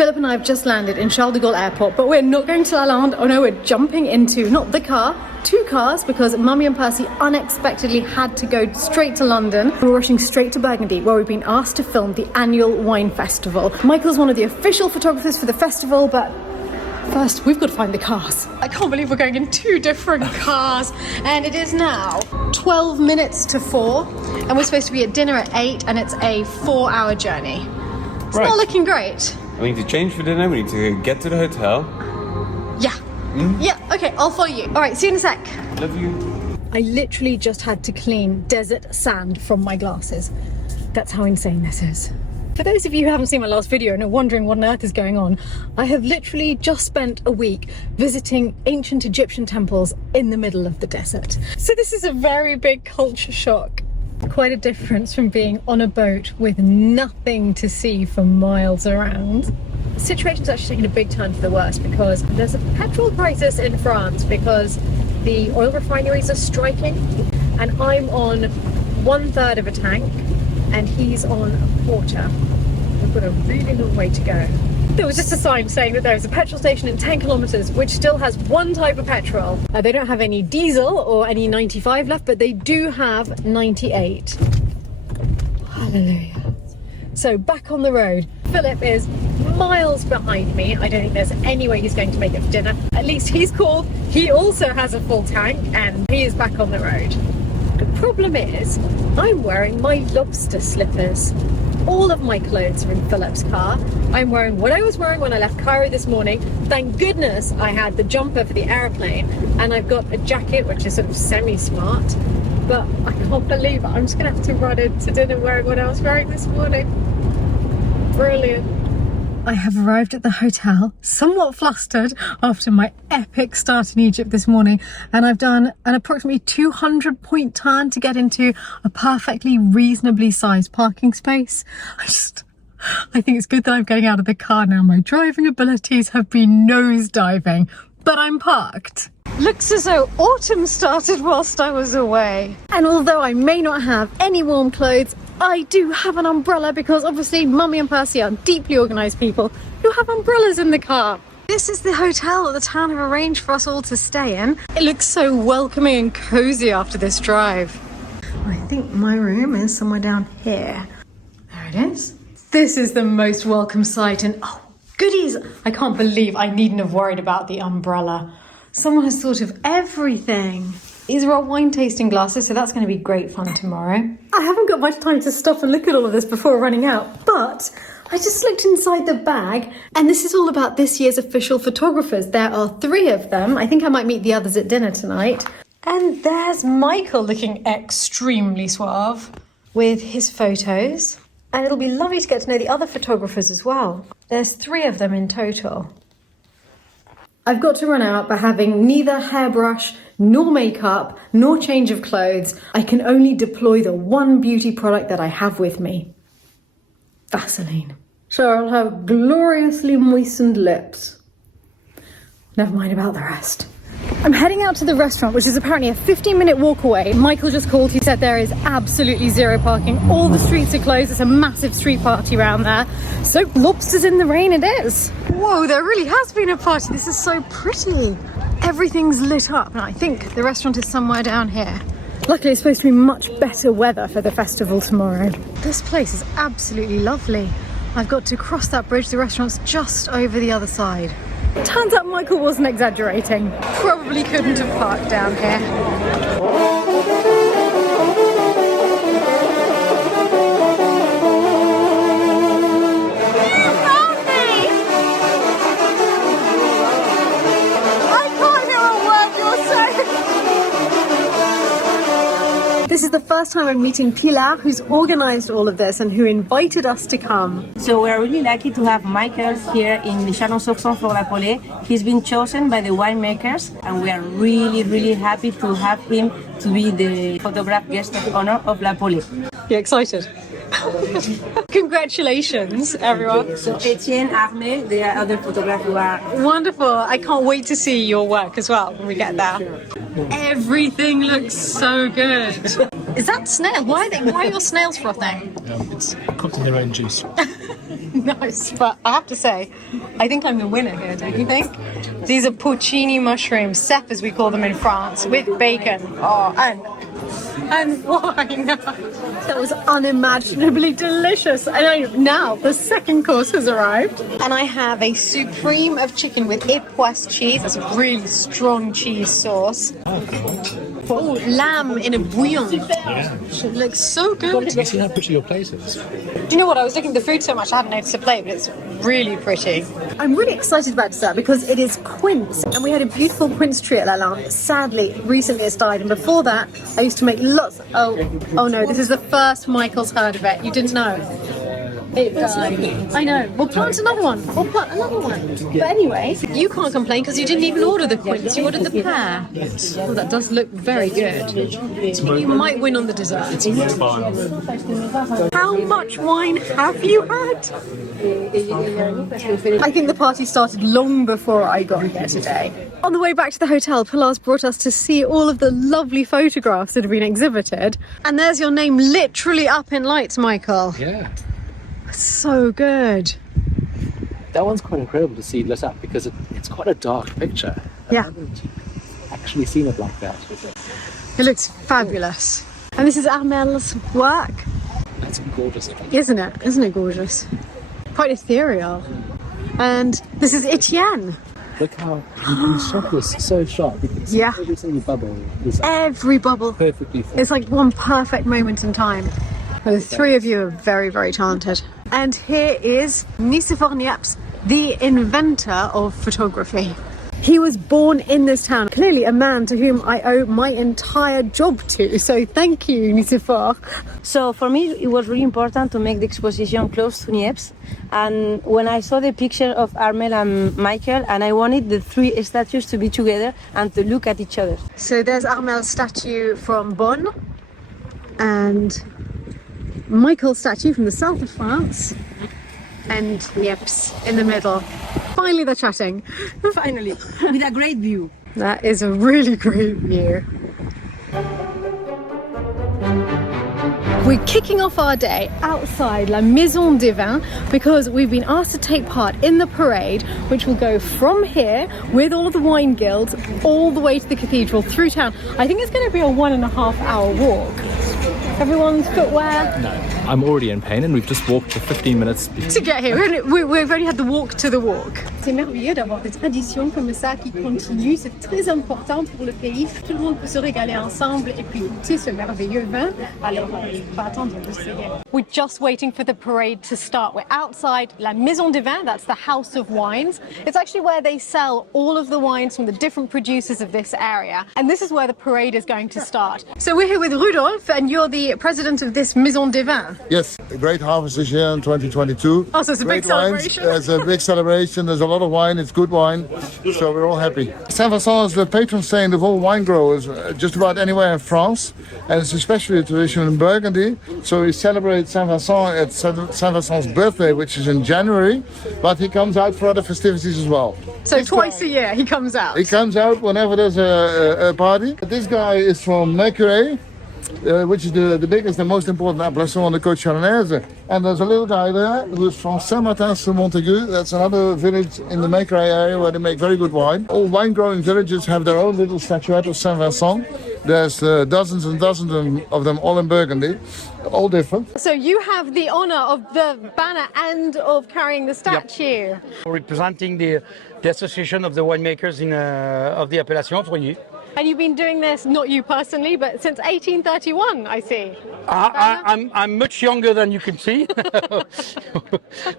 Philip and I have just landed in Charles de Gaulle Airport, but we're not going to Lalande. Oh no, we're jumping into, not the car, 2 cars, because Mummy and Percy unexpectedly had to go straight to London. We're rushing straight to Burgundy, where we've been asked to film the annual wine festival. Michael's one of the official photographers for the festival, but first, we've got to find the cars. I can't believe we're going in 2 different cars. And it is now 12 minutes to 4. And we're supposed to be at dinner at 8. And it's a 4-hour journey. It's not looking great. We need to change for dinner. We need to get to the hotel. Yeah. Yeah, okay, I'll follow you. All right, see you in a sec. Love you. I literally just had to clean desert sand from my glasses. That's how insane this is. For those of you who haven't seen my last video and are wondering what on earth is going on, I have literally just spent a week visiting ancient Egyptian temples in the middle of the desert. So this is a very big culture shock. Quite a difference from being on a boat with nothing to see for miles around. The situation's actually taken a big turn for the worse because there's a petrol crisis in France because the oil refineries are striking, and I'm on 1/3 of a tank and he's on a quarter. We've got a really long way to go. There was just a sign saying that there is a petrol station in 10 kilometers which still has 1 type of petrol. They don't have any diesel or any 95 left, but they do have 98. Hallelujah. So back on the road. Philip is miles behind me. I don't think there's any way he's going to make it for dinner. At least he's cool. He also has a full tank and he is back on the road. The problem is, I'm wearing my lobster slippers. All of my clothes are in Philip's car. I'm wearing what I was wearing when I left Cairo this morning. Thank goodness I had the jumper for the aeroplane, and I've got a jacket which is sort of semi-smart. But I can't believe it. I'm just gonna have to run into dinner wearing what I was wearing this morning. Brilliant. I have arrived at the hotel, somewhat flustered after my epic start in Egypt this morning, and I've done an approximately 200-point turn to get into a perfectly reasonably sized parking space. I think it's good that I'm getting out of the car now. My driving abilities have been nosediving, but I'm parked. Looks as though autumn started whilst I was away. And although I may not have any warm clothes, I do have an umbrella because obviously Mummy and Percy are deeply organised people who have umbrellas in the car. This is the hotel that the town have arranged for us all to stay in. It looks so welcoming and cosy after this drive. I think my room is somewhere down here. There it is. This is the most welcome sight, and oh, goodies! I can't believe I needn't have worried about the umbrella. Someone has thought of everything. These are our wine tasting glasses, so that's going to be great fun tomorrow. I haven't got much time to stop and look at all of this before running out, but I just looked inside the bag, and this is all about this year's official photographers. There are 3 of them. I think I might meet the others at dinner tonight. And there's Michael looking extremely suave with his photos. And it'll be lovely to get to know the other photographers as well. There's 3 of them in total. I've got to run out by having neither hairbrush, nor makeup, nor change of clothes. I can only deploy the one beauty product that I have with me. Vaseline. So I'll have gloriously moistened lips. Never mind about the rest. I'm heading out to the restaurant, which is apparently a 15-minute walk away. Michael just called. He said there is absolutely 0 parking. All the streets are closed. It's a massive street party around there. So lobsters in the rain it is. Whoa, there really has been a party. This is so pretty. Everything's lit up. And I think the restaurant is somewhere down here. Luckily, it's supposed to be much better weather for the festival tomorrow. This place is absolutely lovely. I've got to cross that bridge. The restaurant's just over the other side. Turns out Michael wasn't exaggerating. Probably couldn't have parked down here. This is the first time I'm meeting Pilar, who's organised all of this and who invited us to come. So we're really lucky to have Michael here in the Chalon for la Paulée. He's been chosen by the winemakers, and we are really, really happy to have him to be the photograph guest of honor of La Paulée. You excited? Congratulations, everyone. So Etienne, Armel, the other photographers who are... Wonderful. I can't wait to see your work as well when we get there. Everything looks so good. Is that snail? Why are your snails frothing? It's cooked in their own juice. nice, but I have to say, I think I'm the winner here, don't you think? These are porcini mushrooms, cep as we call them in France, with bacon. Oh, and wine. That was unimaginably delicious. And now the second course has arrived. And I have a supreme of chicken with époisse cheese. That's a really strong cheese sauce. Oh, lamb in a bouillon. Yeah. It looks so good. You see how pretty your plate is? Do you know what? I was looking at the food so much I hadn't noticed the plate, but it's really pretty. I'm really excited about dessert because it is quince. And we had a beautiful quince tree at Lalande. Sadly, recently it's died. And before that, I used to make lots. Oh no, this is the first Michael's heard of it. You didn't know. It died. I know. We'll plant another one. But anyway, you can't complain because you didn't even order the quince. You ordered the pear. Oh, that does look very good. You might win on the dessert. How much wine have you had? I think the party started long before I got here today. On the way back to the hotel, Pilar's brought us to see all of the lovely photographs that have been exhibited. And there's your name literally up in lights, Michael. Yeah. So good. That one's quite incredible to see lit up because it's quite a dark picture. Yeah. I haven't actually seen it like that. It looks fabulous. And this is Armel's work. That's gorgeous. Isn't it? Isn't it gorgeous? Quite ethereal. And this is Etienne. Look how you shot this so sharp. You can see Yeah. every single bubble is Every bubble. perfectly formed. It's like one perfect moment in time. The three of you are very, very talented. And here is Nicéphore Niepce, the inventor of photography. He was born in this town, clearly a man to whom I owe my entire job to. So thank you, Nicéphore. So for me, it was really important to make the exposition close to Niepce. And when I saw the picture of Armel and Michael, and I wanted the three statues to be together and to look at each other. So there's Armel's statue from Bonn and Michael's statue from the south of France and Niepce in the middle. Finally they're chatting. Finally, with a great view. That is a really great view. We're kicking off our day outside La Maison des Vins because we've been asked to take part in the parade, which will go from here with all of the wine guilds all the way to the cathedral through town. I think it's going to be a 1.5 hour walk. Everyone's footwear. No, I'm already in pain and we've just walked the 15 minutes. To get here. We've only had the walk to the walk. C'est merveilleux d'avoir des traditions comme ça qui continuent. C'est très important pour le pays. Tout le monde peut se régaler ensemble et puis goûter ce merveilleux vin. Alors, pas attendre d'essayer. We're just waiting for the parade to start. We're outside La Maison des Vins. That's the House of Wines. It's actually where they sell all of the wines from the different producers of this area. And this is where the parade is going to start. So we're here with Rudolf, and you're the president of this Maison des Vins. Yes, a great harvest this year in 2022. Oh, so it's a big Great wines. celebration. There's a big celebration. There's a lot of wine. It's good wine. So we're all happy. Saint Vincent is the patron saint of all wine growers, just about anywhere in France. And it's especially a tradition in Burgundy. So we celebrate Saint Vincent at Saint Vincent's birthday, which is in January. But he comes out for other festivities as well. So This twice guy- a year he comes out. He comes out whenever there's a party. This guy is from Mercure. Which is the biggest and most important appellation on the Côte Chalonnaise. And there's a little guy there who's from Saint-Martin-sur-Montaigu. That's another village in the Mercure area where they make very good wine. All wine-growing villages have their own little statuette of Saint Vincent. There's dozens and dozens of them all in Burgundy, all different. So you have the honour of the banner and of carrying the statue. Representing the Association of the Winemakers of the Appellation Fournier. And you've been doing this, not you personally, but since 1831, I see. I'm much younger than you can see.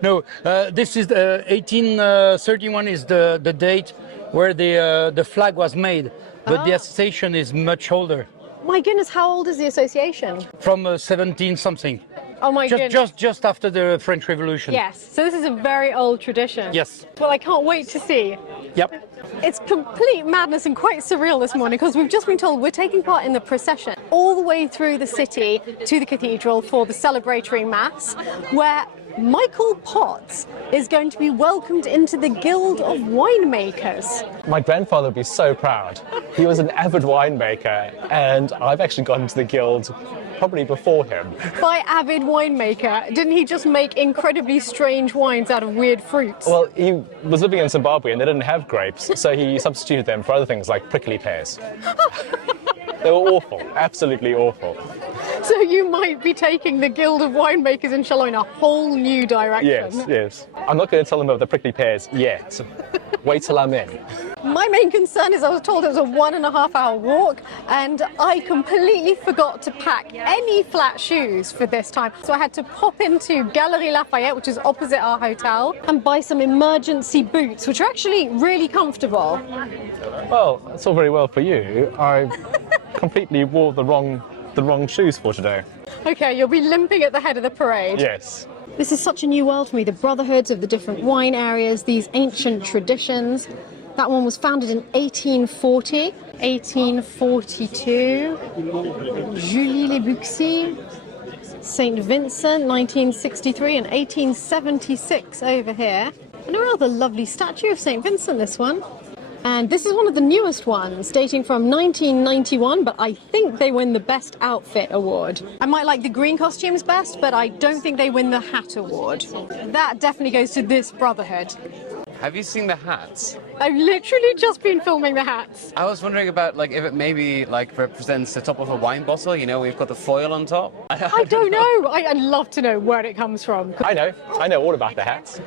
No, this is 1831 is the date where the flag was made, but the association is much older, My goodness, how old is the association? from 17 something. Oh my goodness. Just after the French Revolution. Yes, so this is a very old tradition. Yes. Well, I can't wait to see. Yep. It's complete madness and quite surreal this morning because we've just been told we're taking part in the procession all the way through the city to the cathedral for the celebratory mass, where Michael Potts is going to be welcomed into the Guild of Winemakers. My grandfather would be so proud. He was an avid winemaker, and I've actually got into the guild probably before him. By avid winemaker, didn't he just make incredibly strange wines out of weird fruits? Well, he was living in Zimbabwe and they didn't have grapes, so he substituted them for other things like prickly pears. They were awful, absolutely awful. So you might be taking the Guild of Winemakers in Chalon a whole new direction. Yes, yes. I'm not going to tell them about the prickly pears yet. Wait till I'm in. My main concern is I was told it was a 1.5 hour walk, and I completely forgot to pack any flat shoes for this time. So I had to pop into Galerie Lafayette, which is opposite our hotel, and buy some emergency boots, which are actually really comfortable. Well, that's all very well for you. I completely wore the wrong shoes for today. Okay, you'll be limping at the head of the parade. Yes. This is such a new world for me, the brotherhoods of the different wine areas, these ancient traditions. That one was founded in 1840, 1842, Julie Le Buxy, St. Vincent, 1963, and 1876 over here. And a rather lovely statue of St. Vincent, this one. And this is one of the newest ones, dating from 1991, but I think they win the Best Outfit Award. I might like the green costumes best, but I don't think they win the hat award. That definitely goes to this brotherhood. Have you seen the hats? I've literally just been filming the hats. I was wondering about like if it maybe like represents the top of a wine bottle. You know, we've got the foil on top. I don't know. I'd love to know where it comes from. I know all about the hats.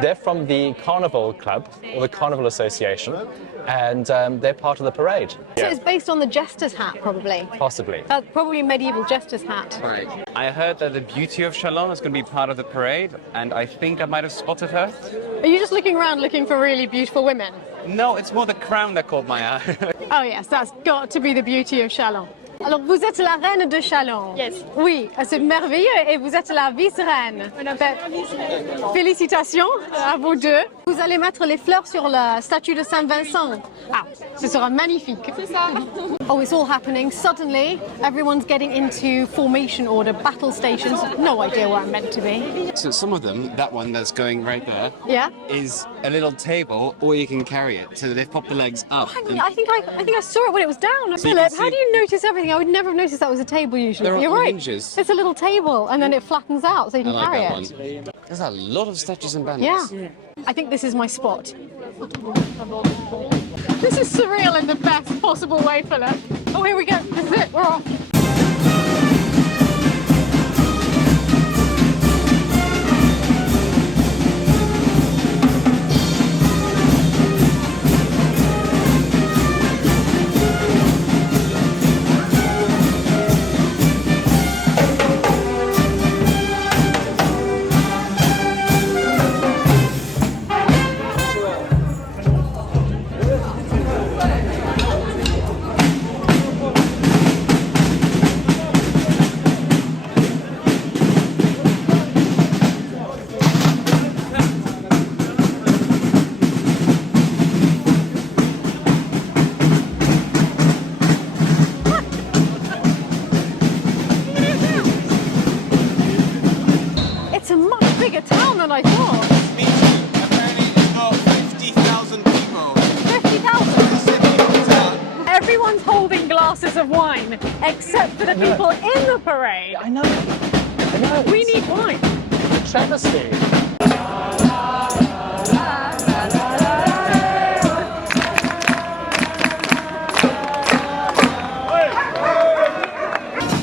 They're from the Carnival Club, or the Carnival Association, and they're part of the parade. So it's based on the jester's hat, probably. Possibly. That's probably a medieval jester's hat. Right. I heard that the beauty of Chalon is going to be part of the parade, and I think I might have spotted her. Are you just looking around looking for really beautiful women? No, it's more the crown that caught my eye. Oh yes, that's got to be the beauty of Chalon. Alors, vous êtes la reine de Chalon. Yes. Oui, c'est merveilleux et vous êtes la vice-reine. Félicitations à vous deux. Vous allez mettre les fleurs sur la statue de Saint-Vincent. Ah, ce sera magnifique. C'est ça. Oh, it's all happening. Suddenly, everyone's getting into formation order, battle stations. No idea where I'm meant to be. So some of them, that one that's going right there, Yeah? is a little table, or you can carry it. So they pop the legs up. I think I saw it when it was down. So you Philip, can how see- do you notice everything? I would never have noticed that was a table usually. There are You're right. hinges. It's a little table and then it flattens out so you I can like carry that it. one. There's a lot of statues and banners. Yeah. I think this is my spot. This is surreal in the best possible way, Philip. Oh, here we go. This is it. We're off. It's a much bigger town than I thought. Me too. Apparently it's got 50,000 people. 50,000. Everyone's holding glasses of wine except for the people in the parade. I know. We need wine. A travesty.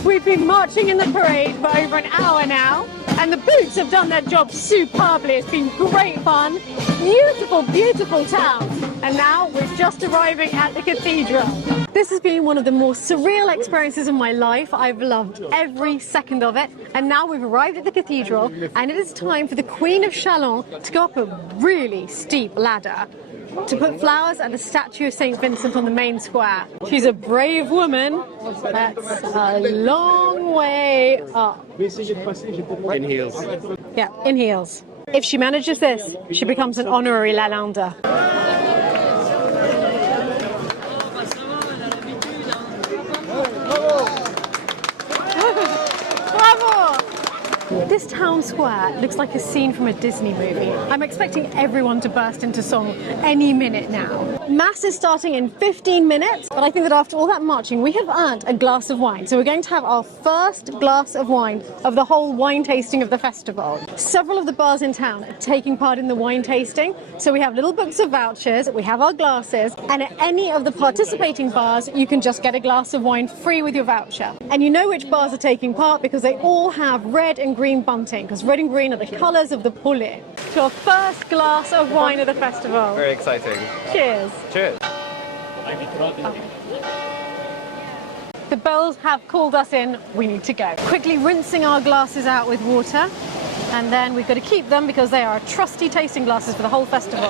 We've been marching in the parade for over an hour now, and the boots have done their job superbly. It's been great fun. Beautiful, beautiful town. And now we're just arriving at the cathedral. This has been one of the more surreal experiences of my life. I've loved every second of it. And now we've arrived at the cathedral, and it is time for the Queen of Chalon to go up a really steep ladder to put flowers at the statue of St. Vincent on the main square. She's a brave woman. That's a long way up. In heels. Yeah, in heels. If she manages this, she becomes an honorary Lalande. Bravo! This town square looks like a scene from a Disney movie. I'm expecting everyone to burst into song any minute now. Mass is starting in 15 minutes, but I think that after all that marching, we have earned a glass of wine. So we're going to have our first glass of wine of the whole wine tasting of the festival. Several of the bars in town are taking part in the wine tasting. So we have little books of vouchers, we have our glasses, and at any of the participating bars, you can just get a glass of wine free with your voucher. And you know which bars are taking part because they all have red and green bunting, because red and green are the colours of the Paulée. To our first glass of wine of the festival. Very exciting. Cheers. Cheers. The bells have called us in, we need to go. Quickly rinsing our glasses out with water, and then we've got to keep them because they are trusty tasting glasses for the whole festival.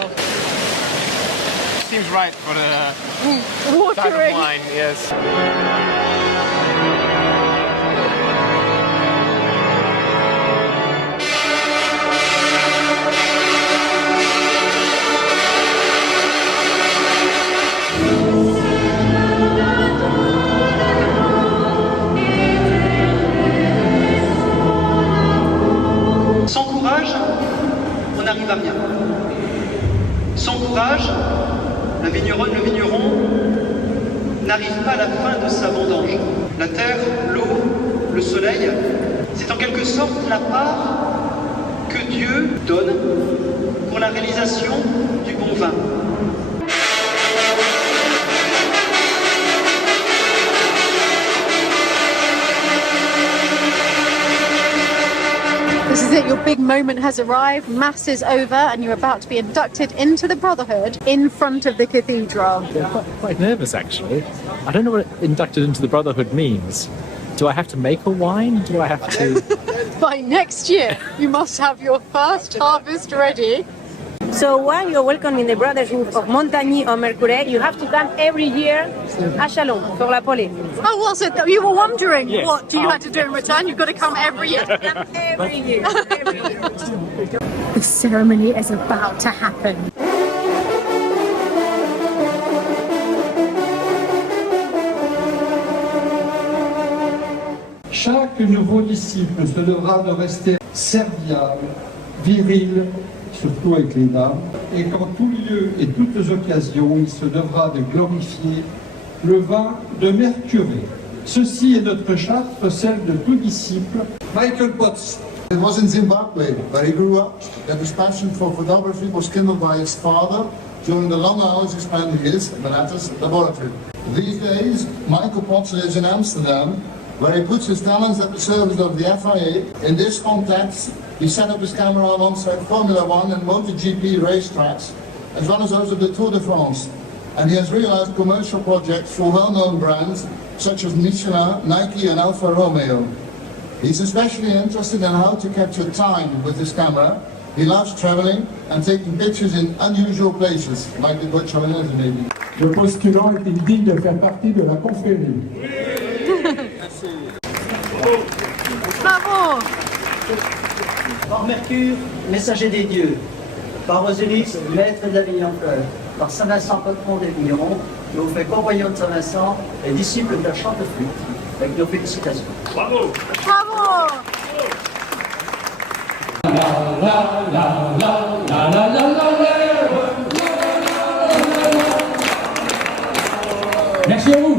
Seems right for the Watering. type of wine, yes. Sans courage, on n'arrive à rien. Sans courage, le vigneron n'arrive pas à la fin de sa vendange. La terre, l'eau, le soleil, c'est en quelque sorte la part que Dieu donne pour la réalisation du bon vin. This is it, your big moment has arrived, Mass is over, and you're about to be inducted into the Brotherhood in front of the cathedral. Quite nervous, actually. I don't know what inducted into the Brotherhood means. Do I have to make a wine? Do I have to... By next year, you must have your first harvest ready. So while you're welcome in the Brotherhood of Montagny or Mercure, you have to come every year at Chalon for la Paulée. Oh, well, so you were wondering what you had to do in return? You've got to come every year. Every year. Every year. The ceremony is about to happen. Chaque nouveau disciple se devra de rester serviable, viril, surtout avec les dames, et qu'en tout lieu et toutes occasions, il se devra de glorifier le vin de Mercure. Ceci est notre charte, celle de tout disciple. Michael Potts. It was in Zimbabwe where he grew up that his passion for photography was kindled by his father during the long hours he spent in his, the latter's, laboratory. These days, Michael Potts lives in Amsterdam, where he puts his talents at the service of the FIA. In this context, he set up his camera alongside Formula One and MotoGP racetracks, as well as those of the Tour de France. And he has realized commercial projects for well-known brands such as Michelin, Nike and Alfa Romeo. He's especially interested in how to capture time with his camera. He loves traveling and taking pictures in unusual places, like the Côte Chalonnaise maybe. Le postulant est-il digne de faire partie de la confrérie? Bravo! Par Mercure, messager des dieux. Par Osiris, maître de la vigne en fleurs. Par Saint Vincent, patron des vignerons, je vous fais compagnon de Saint Vincent et disciple de la chante-flûte. Avec nos félicitations. Bravo! Merci à vous.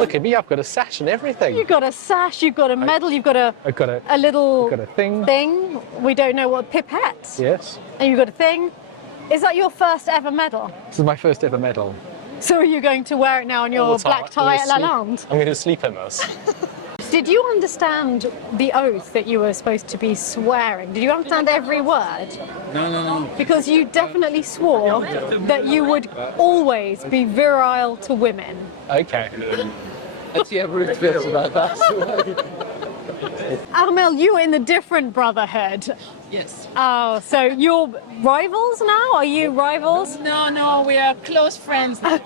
Look at me, I've got a sash and everything. You've got a sash, you've got a medal, you've got I've got a little I've got a thing. We don't know what, pipette. Yes. And you've got a thing. Is that your first ever medal? This is my first ever medal. So are you going to wear it now on All your the time. black tie at Lalande? I'm going to sleep in this. Did you understand the oath that you were supposed to be swearing? Did you understand every word? No. Because you definitely swore that you would always be virile to women. Okay. Let's see how Ruth feels about that. Armel, you were in the different Brotherhood. Yes. Oh, so you're rivals now? Are you rivals? No, we are close friends now.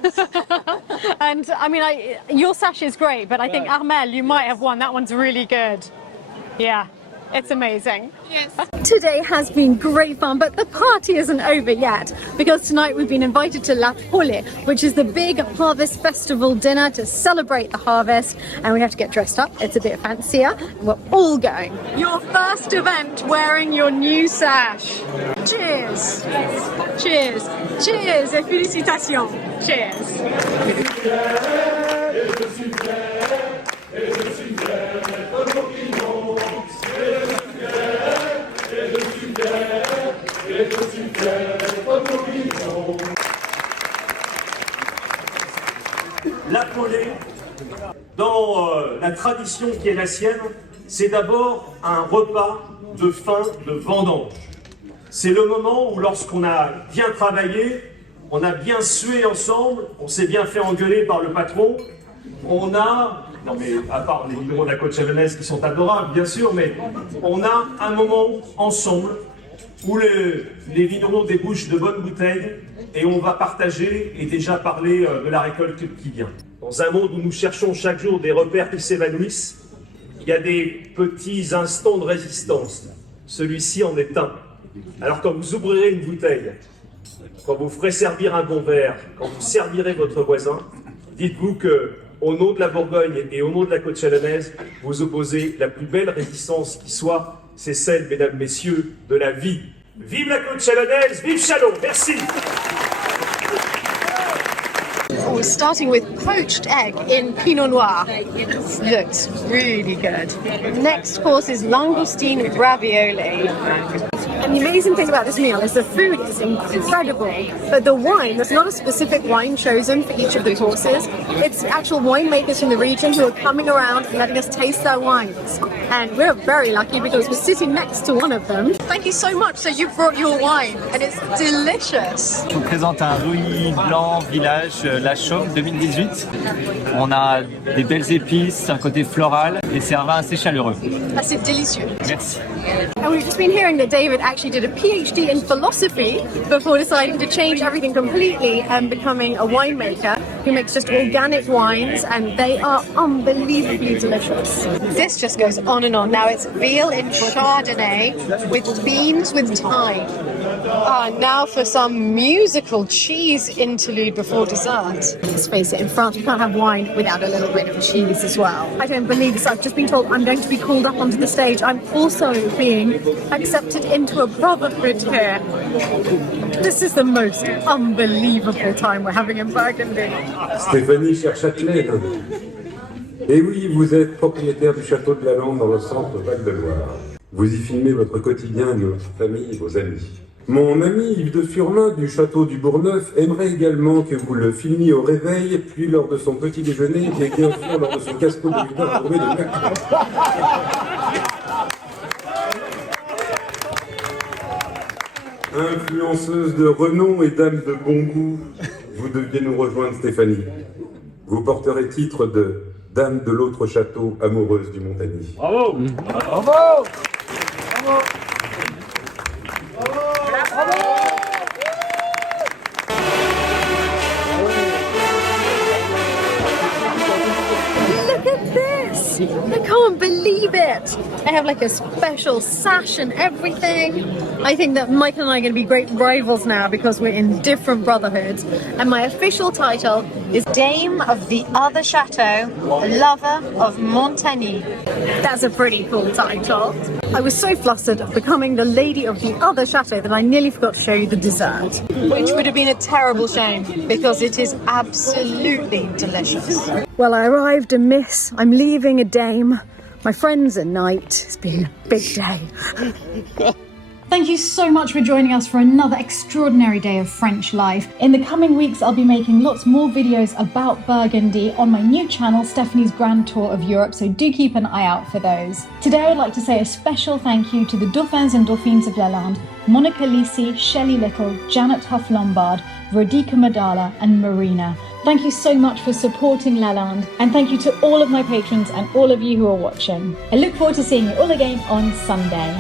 And I mean, your sash is great, but I think Armel, you might have won. That one's really good. Yeah. It's amazing. Yes. Today has been great fun, but the party isn't over yet because tonight we've been invited to La Paulée, which is the big harvest festival dinner to celebrate the harvest, and we have to get dressed up. It's a bit fancier. We're all going. Your first event wearing your new sash. Cheers. Cheers. Cheers et félicitations. Cheers. La Paulée, dans la tradition qui est la sienne, c'est d'abord un repas de fin de vendange. C'est le moment où lorsqu'on a bien travaillé, on a bien sué ensemble, on s'est bien fait engueuler par le patron, on a, non mais à part les vignerons de la côte chalonnaise qui sont adorables bien sûr, mais on a un moment ensemble où les vignerons débouchent de bonnes bouteilles et on va partager et déjà parler de la récolte qui vient. Dans un monde où nous cherchons chaque jour des repères qui s'évanouissent, il y a des petits instants de résistance. Celui-ci en est un. Alors quand vous ouvrirez une bouteille, quand vous ferez servir un bon verre, quand vous servirez votre voisin, dites-vous que au nom de la Bourgogne et au nom de la côte chalonnaise, vous opposez la plus belle résistance qui soit, c'est celle, mesdames, messieurs, de la vie. Vive la côte chalonnaise, vive Chalon, merci. We're starting with poached egg in Pinot Noir. Looks really good. Next course is langoustine ravioli. And the amazing thing about this meal is the food is incredible, but the wine, there's not a specific wine chosen for each of the courses. It's actual winemakers from the region who are coming around and letting us taste their wines. And we're very lucky because we're sitting next to one of them. Thank you so much. So you brought your wine and it's delicious. Je vous présente un Rouilly blanc village La Chaume 2018. On a des belles épices, un côté floral et c'est un vin assez chaleureux. Ah, c'est délicieux. Merci. And we've just been hearing that David actually did a PhD in philosophy before deciding to change everything completely and becoming a winemaker who makes just organic wines, and they are unbelievably delicious. This just goes on and on. Now it's veal in Chardonnay with beans with thyme. Now for some musical cheese interlude before dessert. Let's face it, in France we can't have wine without a little bit of cheese as well. I don't believe this. I've just been told I'm going to be called up onto the stage. I'm also being accepted into a brotherhood here. This is the most unbelievable time we're having in Burgundy. Stéphanie, chère chatelaine. Et oui, vous êtes propriétaire du Château de Lalande dans le centre Val-de-Loire. Vous y filmez votre quotidien de votre famille et vos amis. Mon ami Yves de Furlin du Château du Bourgneuf aimerait également que vous le filmiez au réveil, puis lors de son petit déjeuner, et bien sûr lors de son casse-cou de victoire tombé de mercredi. Influenceuse de renom et dame de bon goût, vous deviez nous rejoindre, Stéphanie. Vous porterez titre de Dame de l'autre château, amoureuse du Montagny. Bravo! Bravo! Bravo! Look at this! I can't believe it! I have like a special sash and everything. I think that Michael and I are going to be great rivals now because we're in different brotherhoods. And my official title is Dame of the Other Chateau, Lover of Montagny. That's a pretty cool title. I was so flustered of becoming the lady of the other chateau that I nearly forgot to show you the dessert. Which would have been a terrible shame because it is absolutely delicious. Well, I arrived a miss. I'm leaving a dame. My friends a knight. It's been a big day. Thank you so much for joining us for another extraordinary day of French life. In the coming weeks, I'll be making lots more videos about Burgundy on my new channel, Stephanie's Grand Tour of Europe, so do keep an eye out for those. Today, I'd like to say a special thank you to the Dauphins and Dauphines of Lalande, Monica Lisi, Shelley Little, Janet Huff-Lombard, Rodika Madala and Marina. Thank you so much for supporting Lalande, and thank you to all of my patrons and all of you who are watching. I look forward to seeing you all again on Sunday.